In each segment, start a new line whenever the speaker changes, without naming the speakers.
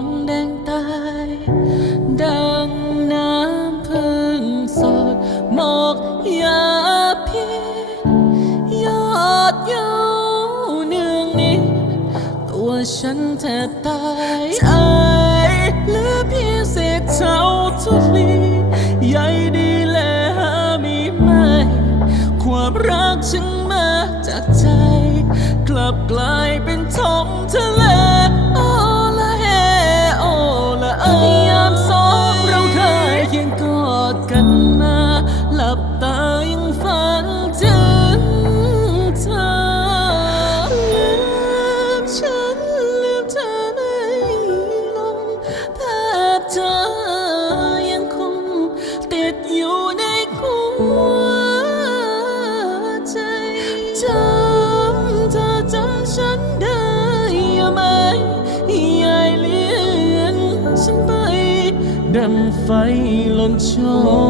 งแดงตาย ดังน้ำพึ่งสดหมอกยาพิษยอดเย้าเนืองนี้ตัวฉันแทบตายใจเหลือเพียเศษเท่าทุลีใหญ่ดีและหามีไม่ความรักฉันมาจากใจ กลับกลายเป็นท้องทะ กันมา หลับตายังฝันถึงเธอลืมฉันลืมเธอไม่ลงภาพเธอยังคงติดอยู่ในหัวใจจำเธอจำฉันได้ไหม đang phải lon cho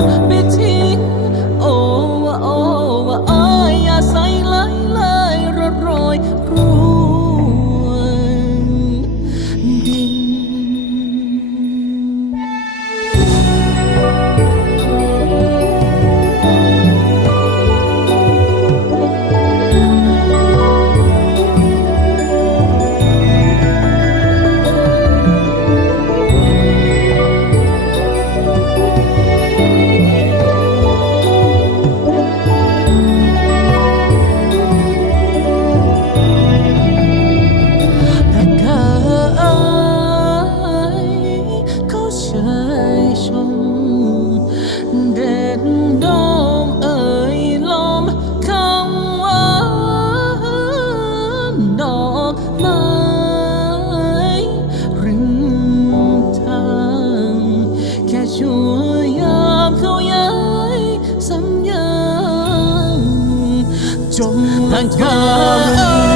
beating Thank God.